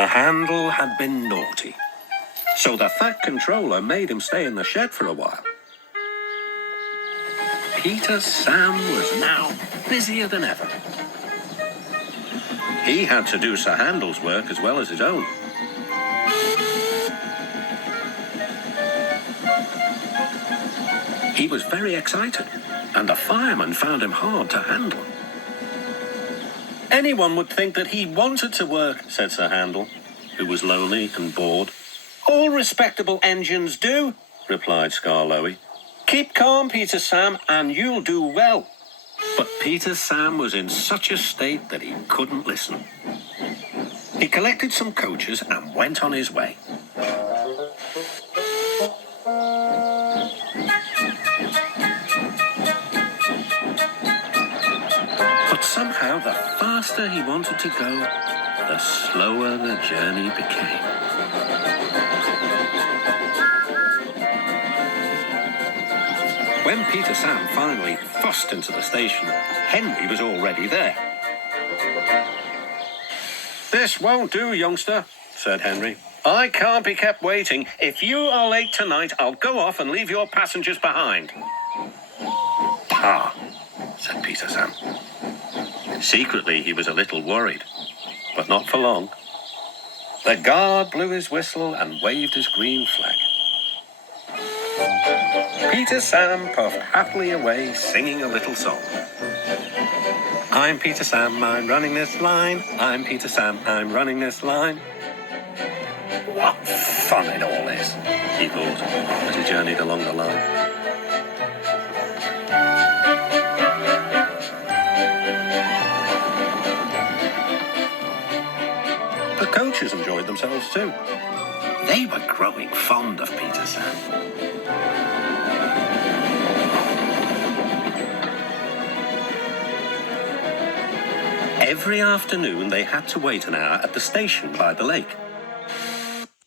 The handle had been naughty, so the Fat Controller made him stay in the shed for a while. Peter Sam was now busier than ever. He had to do Sir Handel's work as well as his own. He was very excited, and the fireman found him hard to handle. Anyone would think that he wanted to work, said Sir Handel, who was lonely and bored. All respectable engines do, replied Skarloey. Keep calm, Peter Sam, and you'll do well. But Peter Sam was in such a state that he couldn't listen. He collected some coaches and went on his way. But somehow, the faster he wanted to go, the slower the journey became. When Peter Sam finally fussed into the station, Henry was already there. This won't do, youngster, said Henry. I can't be kept waiting. If you are late tonight, I'll go off and leave your passengers behind. Pah, said Peter Sam. Secretly, he was a little worried, but not for long. The guard blew his whistle and waved his green flag. Peter Sam puffed happily away, singing a little song. I'm Peter Sam, I'm running this line. I'm Peter Sam, I'm running this line. What fun it all is, he thought, as he journeyed along the line. The coaches enjoyed themselves too. They were growing fond of Peter Sam. Every afternoon they had to wait an hour at the station by the lake.